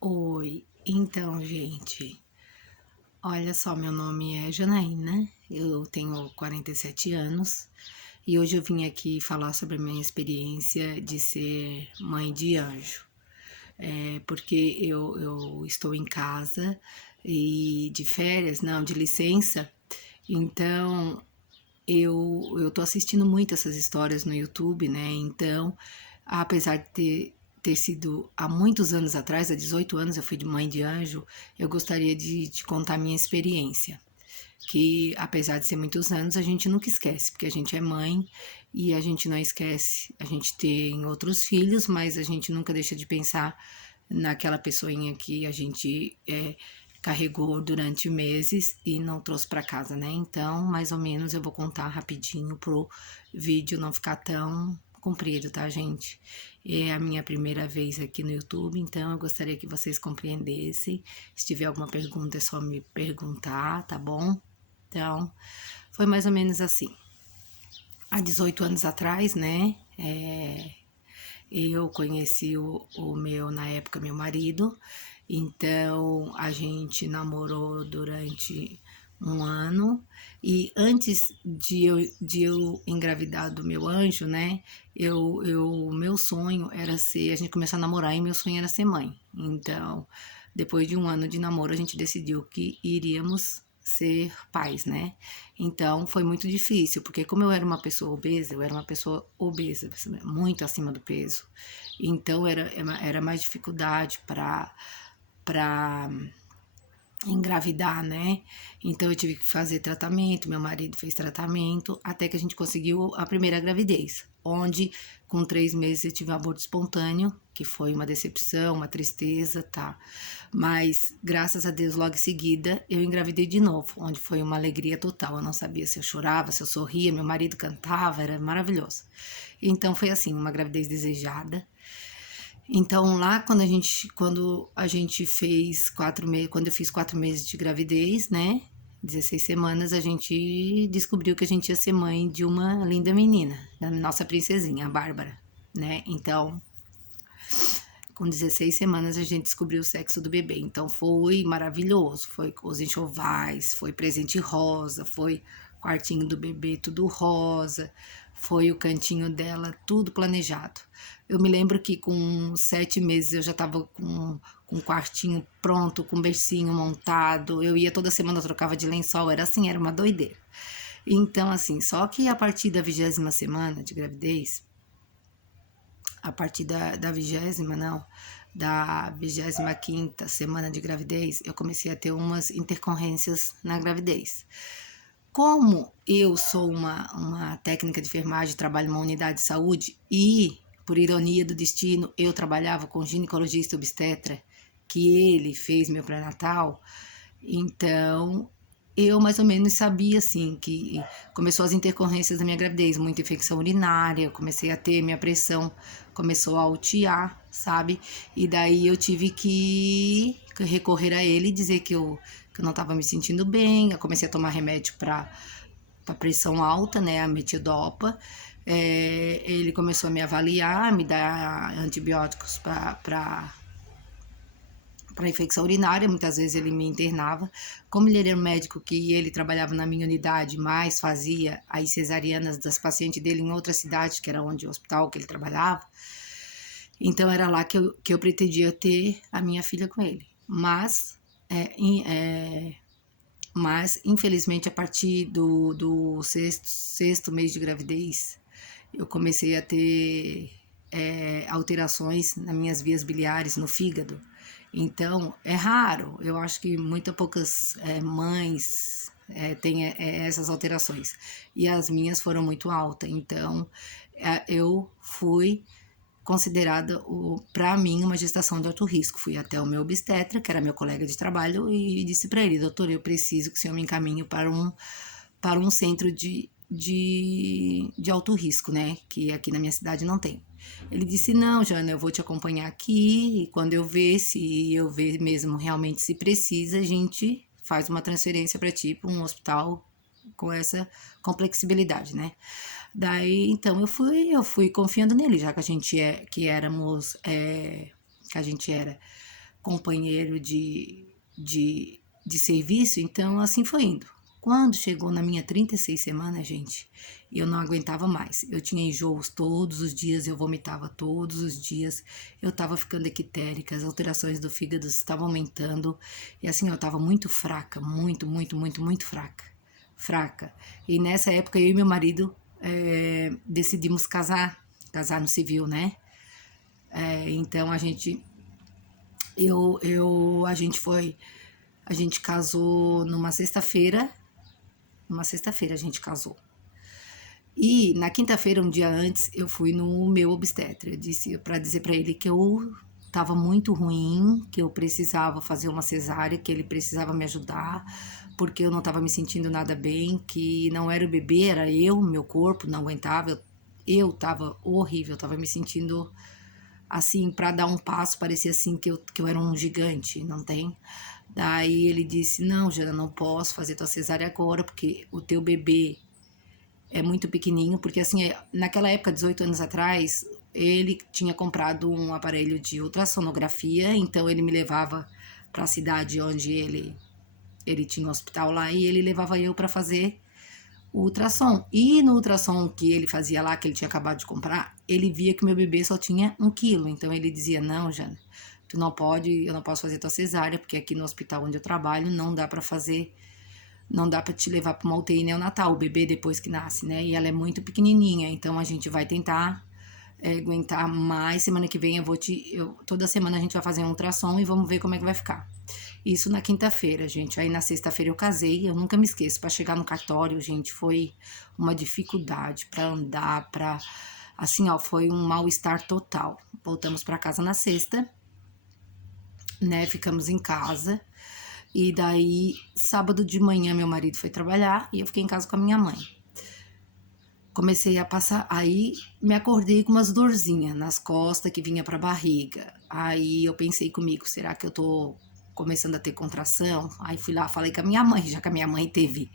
Oi, então, gente, olha só, meu nome é Janaína, eu tenho 47 anos e hoje eu vim aqui falar sobre a minha experiência de ser mãe de anjo. Porque eu estou em casa e de férias, não, de licença, então eu tô assistindo muito essas histórias no YouTube, né? Então, apesar de ter sido há muitos anos atrás, há 18 anos eu fui de mãe de anjo, eu gostaria de te contar a minha experiência. Que apesar de ser muitos anos, a gente nunca esquece, porque a gente é mãe e a gente não esquece. A gente tem outros filhos, mas a gente nunca deixa de pensar naquela pessoinha que a gente carregou durante meses e não trouxe para casa, né? Então, mais ou menos, eu vou contar rapidinho pro vídeo não ficar tão comprido, tá, gente? É a minha primeira vez aqui no YouTube, então eu gostaria que vocês compreendessem. Se tiver alguma pergunta, é só me perguntar, tá bom? Então, foi mais ou menos assim. Há 18 anos atrás, né? Eu conheci na época, meu marido. Então, a gente namorou durante um ano. E antes de eu engravidar do meu anjo, né? Meu sonho era ser. A gente começou a namorar e meu sonho era ser mãe. Então, depois de um ano de namoro, a gente decidiu que iríamos ser pais, né? Então foi muito difícil, porque como eu era uma pessoa obesa, muito acima do peso. Então era mais dificuldade para engravidar, né? Então eu tive que fazer tratamento, meu marido fez tratamento, até que a gente conseguiu a primeira gravidez, onde com 3 meses eu tive um aborto espontâneo, que foi uma decepção, uma tristeza, tá? Mas graças a Deus, logo em seguida, eu engravidei de novo, onde foi uma alegria total. Eu não sabia se eu chorava, se eu sorria, meu marido cantava, era maravilhoso. Então foi assim, uma gravidez desejada. Então lá quando a gente fez 4 meses, quando eu fiz 4 meses de gravidez, né? 16 semanas, a gente descobriu que a gente ia ser mãe de uma linda menina, da nossa princesinha, a Bárbara, né? Então, com 16 semanas a gente descobriu o sexo do bebê. Então foi maravilhoso, foi os enxovais, foi presente rosa, foi quartinho do bebê tudo rosa, foi o cantinho dela tudo planejado. Eu me lembro que com 7 meses eu já estava com um quartinho pronto, com um bercinho montado. Eu ia toda semana, eu trocava de lençol, era assim, era uma doideira. Então, assim, só que a partir da 20ª semana de gravidez, a partir da 20ª, não, da 25ª semana de gravidez, eu comecei a ter umas intercorrências na gravidez. Como eu sou uma técnica de enfermagem, trabalho numa unidade de saúde e, por ironia do destino, eu trabalhava com um ginecologista obstetra, que ele fez meu pré-natal, então eu mais ou menos sabia assim que começou as intercorrências da minha gravidez, muita infecção urinária, eu comecei a ter minha pressão começou a altear, sabe? E daí eu tive que recorrer a ele e dizer que eu não estava me sentindo bem. Eu comecei a tomar remédio para pressão alta, né, a metidopa. Ele começou a me avaliar, me dar antibióticos para infecção urinária, muitas vezes ele me internava. Como ele era um médico que ele trabalhava na minha unidade, mas fazia as cesarianas das pacientes dele em outra cidade, que era onde o hospital que ele trabalhava, então era lá que eu pretendia ter a minha filha com ele. Mas infelizmente, a partir do sexto mês de gravidez, eu comecei a ter alterações nas minhas vias biliares, no fígado. Então, é raro, eu acho que muito poucas mães têm essas alterações. E as minhas foram muito altas, então eu fui considerada, para mim, uma gestação de alto risco. Fui até o meu obstetra, que era meu colega de trabalho, e disse para ele: doutor, eu preciso que o senhor me encaminhe para um centro de alto risco, né? Que aqui na minha cidade não tem. Ele disse: não, Jana, eu vou te acompanhar aqui, e quando se eu ver mesmo realmente se precisa, a gente faz uma transferência para ti, para um hospital com essa complexibilidade, né? Daí, então, que a gente era companheiro de serviço, então assim foi indo. Quando chegou na minha 36 semanas, gente, eu não aguentava mais. Eu tinha enjoos todos os dias, eu vomitava todos os dias, eu tava ficando equitérica, as alterações do fígado estavam aumentando, e assim, eu tava muito fraca, muito fraca, fraca. E nessa época, eu e meu marido decidimos casar no civil, né? Então, a gente casou numa sexta-feira a gente casou. E na quinta-feira, um dia antes, eu fui no meu obstetra. Eu disse para dizer para ele que eu estava muito ruim, que eu precisava fazer uma cesárea, que ele precisava me ajudar, porque eu não estava me sentindo nada bem, que não era o bebê, era eu, meu corpo não aguentava. Eu estava horrível, eu estava me sentindo assim, para dar um passo, parecia assim que eu era um gigante, não tem? Daí ele disse: Não, Jana, não posso fazer tua cesárea agora, porque o teu bebê é muito pequenininho. Porque, assim, naquela época, 18 anos atrás, ele tinha comprado um aparelho de ultrassonografia, então ele me levava para a cidade onde ele tinha um hospital lá e ele levava eu para fazer o ultrassom. E no ultrassom que ele fazia lá, que ele tinha acabado de comprar, ele via que meu bebê só tinha 1 quilo. Então ele dizia: Não, Jana, tu não pode, eu não posso fazer tua cesárea, porque aqui no hospital onde eu trabalho não dá para fazer, não dá para te levar para uma UTI neonatal, o bebê depois que nasce, né? E ela é muito pequenininha, então a gente vai tentar aguentar mais. Semana que vem toda semana a gente vai fazer um ultrassom e vamos ver como é que vai ficar. Isso na quinta-feira, gente. Aí na sexta-feira eu casei, eu nunca me esqueço. Para chegar no cartório, gente, foi uma dificuldade para andar, para assim, ó, foi um mal-estar total. Voltamos para casa na sexta, né? Ficamos em casa. E daí, sábado de manhã, meu marido foi trabalhar e eu fiquei em casa com a minha mãe. Comecei a passar, aí me acordei com umas dorzinhas nas costas que vinha pra barriga. Aí eu pensei comigo: será que eu tô começando a ter contração? Aí fui lá, falei com a minha mãe, já que a minha mãe teve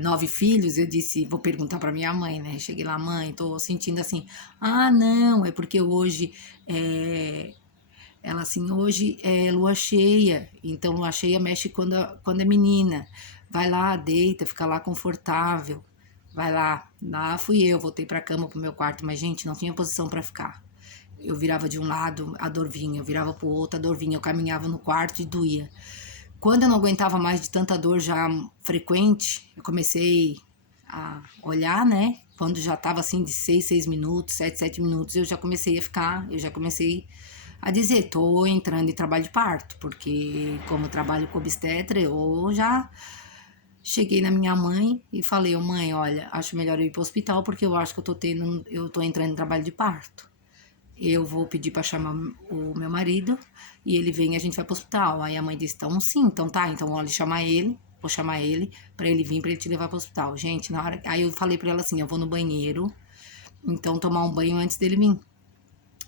9 filhos, eu disse: vou perguntar pra minha mãe, né? Cheguei lá: mãe, tô sentindo assim. Ah, não, é porque hoje ela assim, hoje é lua cheia, então lua cheia mexe quando é menina. Vai lá, deita, fica lá confortável. Vai lá. Lá fui eu, voltei pra cama pro meu quarto, mas gente, não tinha posição pra ficar. Eu virava de um lado, a dor vinha, eu virava pro outro, a dor vinha, eu caminhava no quarto e doía. Quando eu não aguentava mais de tanta dor já frequente, eu comecei a olhar, né? Quando já tava assim de 6 minutos, 7 minutos, eu já comecei a dizer: tô entrando em trabalho de parto, porque como eu trabalho com obstetra, eu já cheguei na minha mãe e falei: ô mãe, olha, acho melhor eu ir pro hospital, porque eu acho que eu tô entrando em trabalho de parto. Eu vou pedir para chamar o meu marido e ele vem e a gente vai pro hospital. Aí a mãe disse: então sim, então tá, então olha, vou chamar ele para ele vir, para ele te levar pro hospital. Gente, na hora, aí eu falei para ela assim: eu vou no banheiro, então tomar um banho antes dele vir.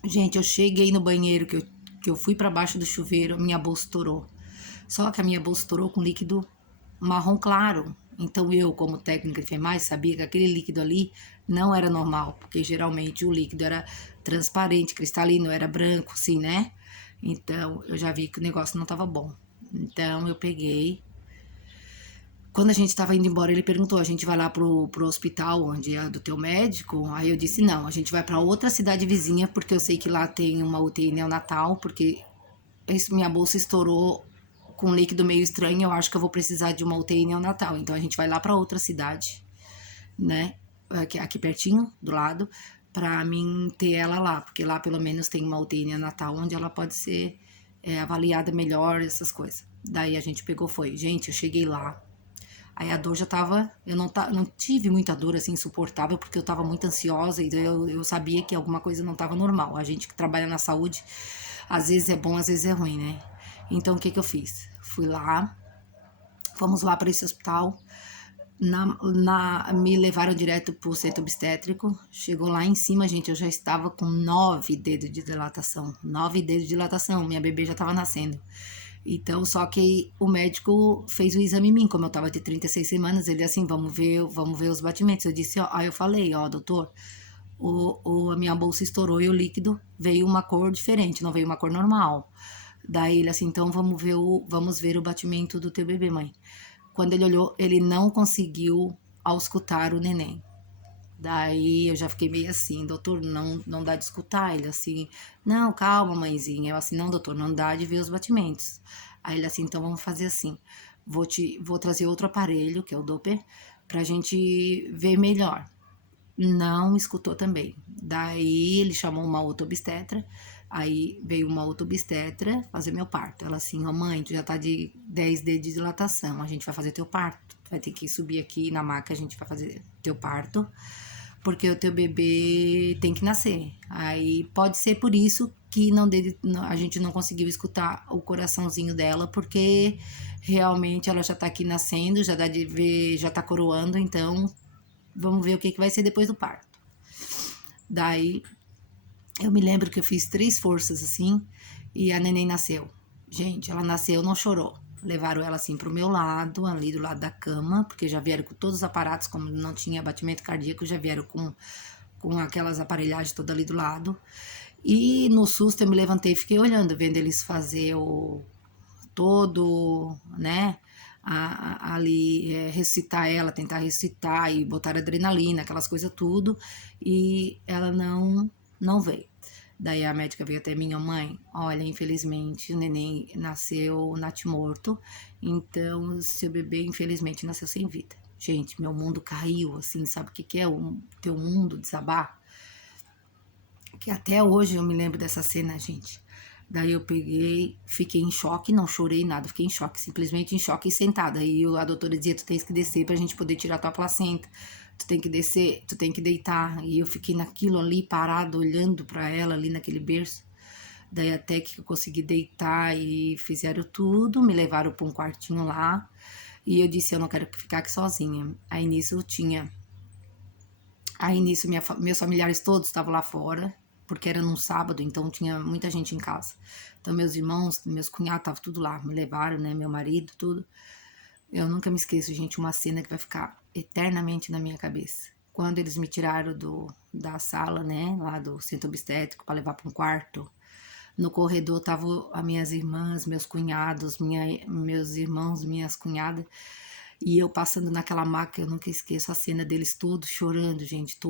Gente, eu cheguei no banheiro, que eu fui para baixo do chuveiro, minha bolsa estourou. Só que a minha bolsa estourou com líquido marrom claro. Então eu, como técnica de enfermagem, sabia que aquele líquido ali não era normal, porque geralmente o líquido era transparente, cristalino, era branco, assim, né? Então eu já vi que o negócio não estava bom. Então eu peguei. Quando a gente estava indo embora, ele perguntou: a gente vai lá pro hospital onde é do teu médico? Aí eu disse: não, a gente vai para outra cidade vizinha, porque eu sei que lá tem uma UTI neonatal, porque minha bolsa estourou com um líquido meio estranho, eu acho que eu vou precisar de uma UTI neonatal. Então a gente vai lá para outra cidade, né? Aqui pertinho, do lado, para mim ter ela lá, porque lá pelo menos tem uma UTI neonatal onde ela pode ser avaliada melhor, essas coisas. Daí a gente pegou, foi. Gente, eu cheguei lá. Aí a dor já tava. Eu não tive muita dor assim insuportável, porque eu tava muito ansiosa e eu sabia que alguma coisa não tava normal. A gente que trabalha na saúde, às vezes é bom, às vezes é ruim, né? Então o que eu fiz? Fui lá, fomos lá para esse hospital, me levaram direto pro centro obstétrico. Chegou lá em cima, gente, eu já estava com 9 dedos de dilatação. 9 dedos de dilatação, minha bebê já estava nascendo. Então, só que o médico fez o exame em mim, como eu tava de 36 semanas, ele assim: vamos ver os batimentos. Eu disse: ó, aí eu falei: ó, doutor, a minha bolsa estourou e o líquido veio uma cor diferente, não veio uma cor normal. Daí ele assim, então vamos ver o batimento do teu bebê, mãe. Quando ele olhou, ele não conseguiu auscultar o neném. Daí eu já fiquei meio assim, doutor, não dá de escutar. Ele assim, não, calma, mãezinha. Eu assim, não, doutor, não dá de ver os batimentos. Aí ele assim, então vamos fazer assim, vou trazer outro aparelho, que é o Doppler, pra gente ver melhor. Não escutou também. Daí ele chamou uma outra obstetra, aí veio uma outra obstetra fazer meu parto. Ela assim, ó mãe, tu já tá de 10D de dilatação, a gente vai fazer teu parto. Vai ter que subir aqui na maca, a gente vai fazer teu parto, porque o teu bebê tem que nascer. Aí pode ser por isso que a gente não conseguiu escutar o coraçãozinho dela, porque realmente ela já tá aqui nascendo, já dá de ver, já tá coroando, então vamos ver o que vai ser depois do parto. Daí, eu me lembro que eu fiz 3 forças assim, e a neném nasceu. Gente, ela nasceu, não chorou. Levaram ela assim pro meu lado, ali do lado da cama, porque já vieram com todos os aparatos, como não tinha batimento cardíaco, já vieram com aquelas aparelhagens todas ali do lado. E no susto eu me levantei e fiquei olhando, vendo eles fazer o todo, né? Ali ressuscitar ela, tentar ressuscitar e botar adrenalina, aquelas coisas tudo, e ela não veio. Daí a médica veio até minha mãe, olha, infelizmente o neném nasceu natimorto, então seu bebê infelizmente nasceu sem vida. Gente, meu mundo caiu, assim, sabe o que é o teu mundo desabar? Que até hoje eu me lembro dessa cena, gente. Daí eu peguei, fiquei em choque, não chorei nada, fiquei em choque, simplesmente em choque e sentada. Aí a doutora dizia, tu tens que descer pra gente poder tirar tua placenta, tu tem que descer, tu tem que deitar. E eu fiquei naquilo ali, parado, olhando pra ela ali naquele berço. Daí até que eu consegui deitar e fizeram tudo, me levaram pra um quartinho lá. E eu disse, eu não quero ficar aqui sozinha. Aí nisso meus familiares todos estavam lá fora, porque era num sábado, então tinha muita gente em casa. Então meus irmãos, meus cunhados estavam tudo lá, me levaram, né, meu marido, tudo. Eu nunca me esqueço, gente, uma cena que vai ficar eternamente na minha cabeça. Quando eles me tiraram da sala, né, lá do centro obstétrico para levar para um quarto, no corredor estavam as minhas irmãs, meus cunhados, meus irmãos, minhas cunhadas, e eu passando naquela maca, eu nunca esqueço a cena deles todos chorando, gente, todos